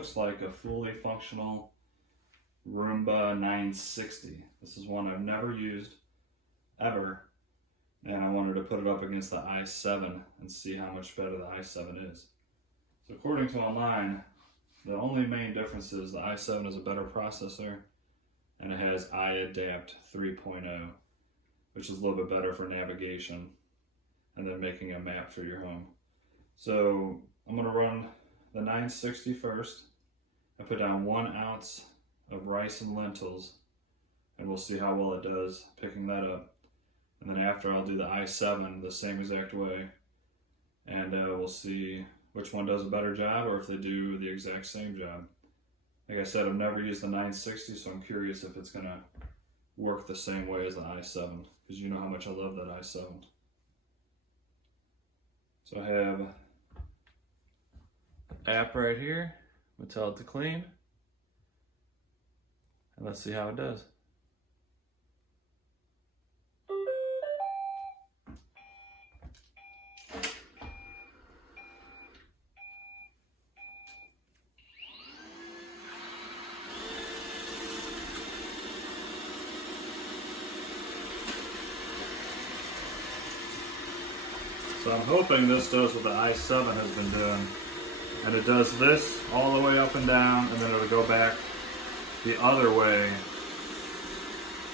looks like a fully functional Roomba 960. This is one I've never used ever, and I wanted to put it up against the i7 and see how much better the i7 is. So according to online, the only main difference is the i7 is a better processor and it has iAdapt 3.0, which is a little bit better for navigation and then making a map for your home. So I'm going to run the 960 first. I put down 1 ounce of rice and lentils, and we'll see how well it does picking that up. And then after, I'll do the i7 the same exact way, and we'll see which one does a better job or if they do the exact same job. Like I said, I've never used the 960, so I'm curious if it's going to work the same way as the i7, because you know how much I love that i7. So I have the app right here. I'm going to tell it to clean. And let's see how it does. So I'm hoping this does what the i7 has been doing. And it does this all the way up and down, and then it'll go back the other way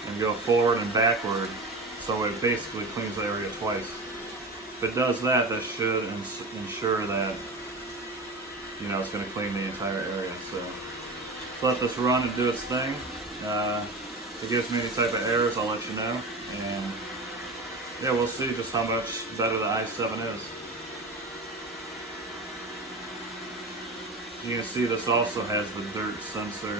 and go forward and backward. So it basically cleans the area twice. If it does that, that should ensure that, you know, it's going to clean the entire area. So let this run and do its thing. If it gives me any type of errors, I'll let you know. And yeah, we'll see just how much better the i7 is. You can see this also has the dirt sensor.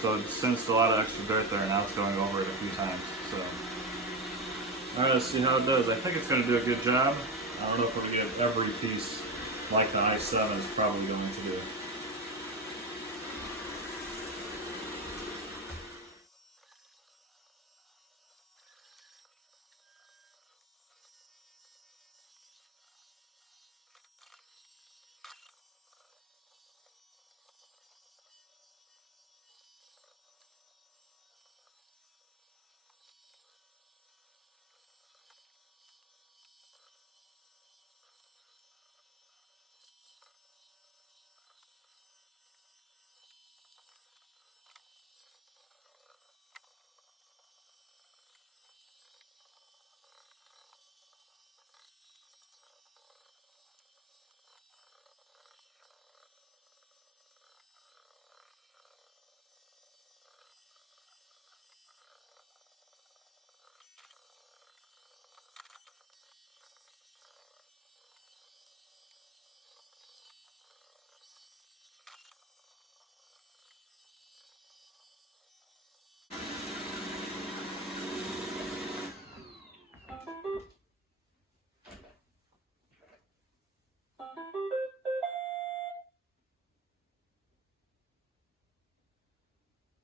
So it sensed a lot of extra dirt there, and now it's going over it a few times. So, alright, let's see how it does. I think it's going to do a good job. I don't know if it'll get every piece like the i7 is probably going to do.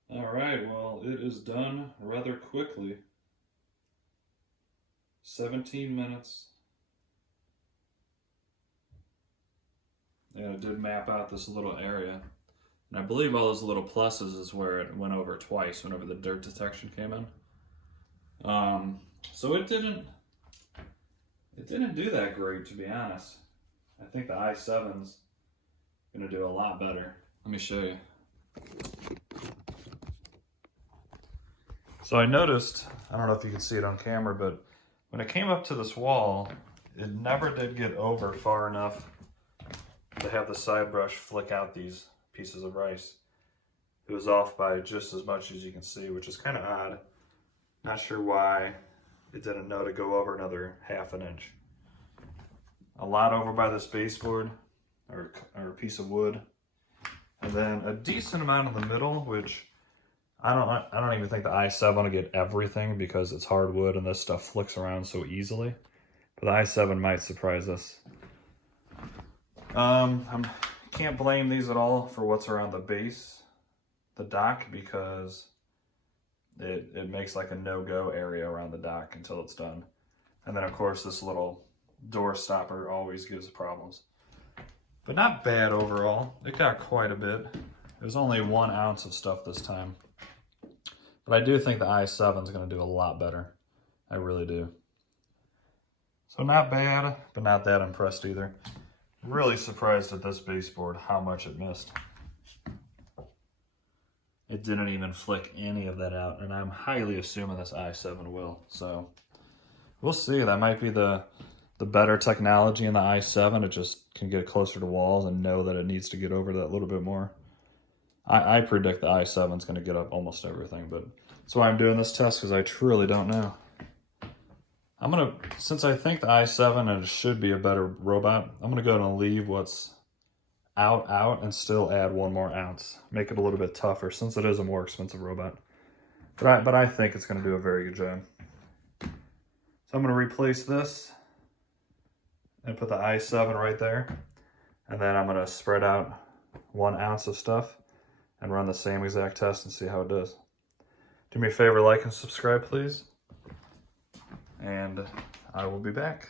Alright, well, it is done rather quickly. 17 minutes. And it did map out this little area. And I believe all those little pluses is where it went over twice whenever the dirt detection came in. So it didn't do that great, to be honest. I think the i7's gonna do a lot better. Let me show you. So I noticed, I don't know if you can see it on camera, but when it came up to this wall, it never did get over far enough to have the side brush flick out these pieces of rice. It was off by just as much as you can see, which is kind of odd. Not sure why it didn't know to go over another ½ an inch. A lot over by this baseboard, or a piece of wood. And then a decent amount in the middle, which I don't even think the i7 will get everything because it's hardwood and this stuff flicks around so easily. But the i7 might surprise us. I can't blame these at all for what's around the base, the dock, because it makes like a no-go area around the dock until it's done. And then of course this little door stopper always gives problems. but not bad overall. It got quite a bit. It was only 1 ounce of stuff this time. But I do think the i7 is going to do a lot better. I really do. So not bad, but not that impressed either. Really surprised at this baseboard how much it missed. It didn't even flick any of that out, and I'm highly assuming this i7 will. So we'll see. That might be the better technology in the i7. It just can get closer to walls and know that it needs to get over that a little bit more. I predict the i7 is going to get up almost everything, but that's why I'm doing this test, because I truly don't know. I'm going to, since I think the i7 and it should be a better robot, I'm going to go and leave what's out and still add 1 more ounce. Make it a little bit tougher since it is a more expensive robot. But I think it's going to do a very good job. So I'm going to replace this and put the i7 right there. And then I'm going to spread out 1 ounce of stuff and run the same exact test and see how it does. Do me a favor, like and subscribe, please. And I will be back.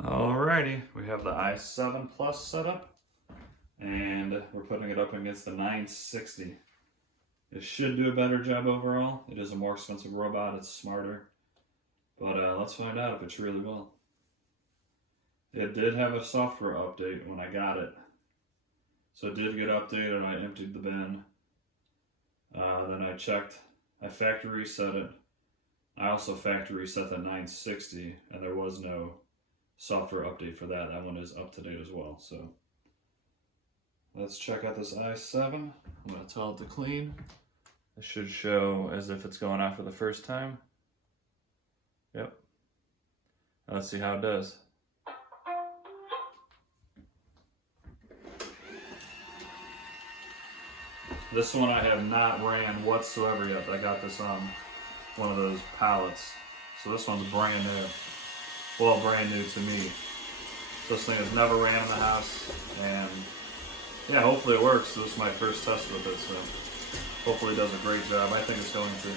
Alrighty, we have the i7 Plus set up, and we're putting it up against the 960. It should do a better job overall. It is a more expensive robot, it's smarter, but let's find out if it really will. It did have a software update when I got it, so it did get updated and I emptied the bin. Then I checked, I factory reset it. I also factory reset the 960, and there was no software update for that. That one is up to date as well. So let's check out this i7. I'm going to tell it to clean. It should show as if it's going off for the first time. Yep. Let's see how it does. This one I have not ran whatsoever yet. I got this on one of those pallets. So this one's brand new. Well, brand new to me. This thing has never ran in the house, and yeah, hopefully it works. This is my first test with it, so hopefully it does a great job. I think it's going to.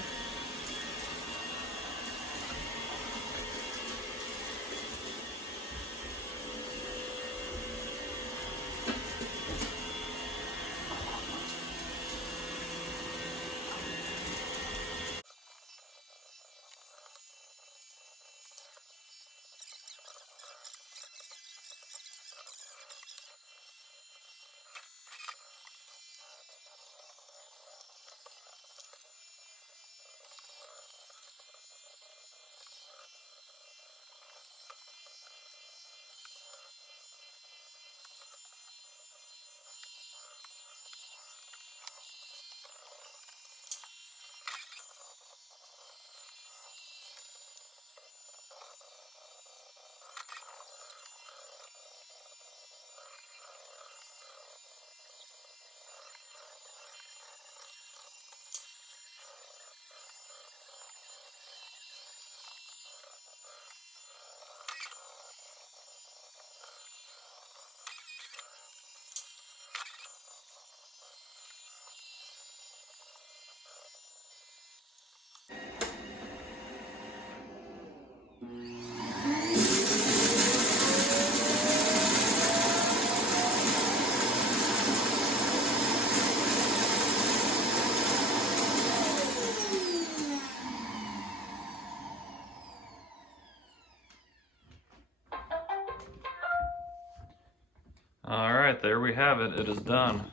Alright, there we have it. It is done.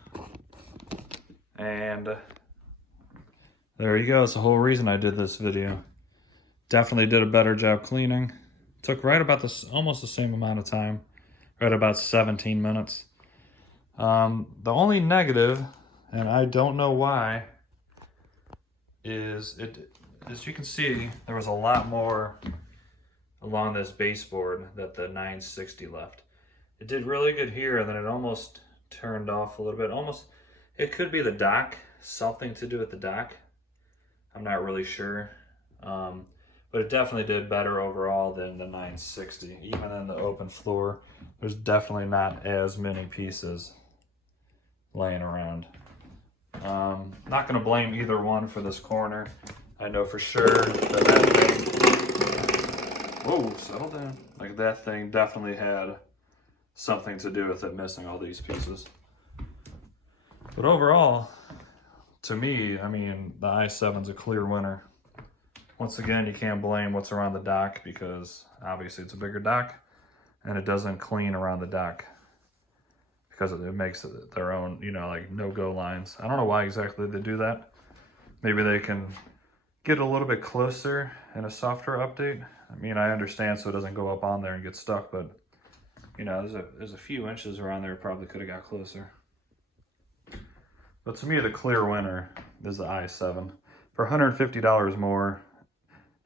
And there you go. It's the whole reason I did this video. Definitely did a better job cleaning. Took right about this, almost the same amount of time. Right about 17 minutes. The only negative, and I don't know why, is it, as you can see, there was a lot more along this baseboard that the 960 left. It did really good here, and then it almost turned off a little bit. Almost, it could be the dock, something to do with the dock. I'm not really sure. But it definitely did better overall than the 960. Even in the open floor, there's definitely not as many pieces laying around. Not gonna blame either one for this corner. I know for sure that thing, whoa, settle down. Like that thing definitely had something to do with it missing all these pieces. But overall, to me, I mean, the i7's a clear winner. Once again, you can't blame what's around the dock because obviously it's a bigger dock and it doesn't clean around the dock because it makes it their own, you know, like no-go lines. I don't know why exactly they do that. Maybe they can get a little bit closer in a software update. I mean, I understand so it doesn't go up on there and get stuck, but you know, there's a few inches around there, probably could have got closer. But to me, the clear winner is the i7. For $150 more,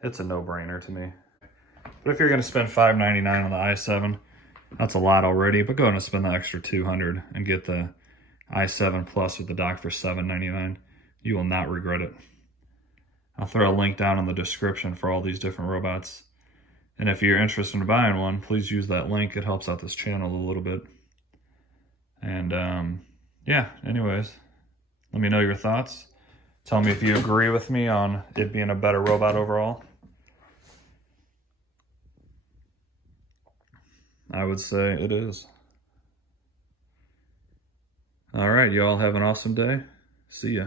it's a no-brainer to me. But if you're gonna spend $599 on the i7, that's a lot already, but go ahead and spend the extra $200 and get the i7 Plus with the dock for $799. You will not regret it. I'll throw a link down in the description for all these different robots. And if you're interested in buying one, please use that link. It helps out this channel a little bit. And yeah, anyways, let me know your thoughts. Tell me if you agree with me on it being a better robot overall. I would say it is. All right, y'all have an awesome day. See ya.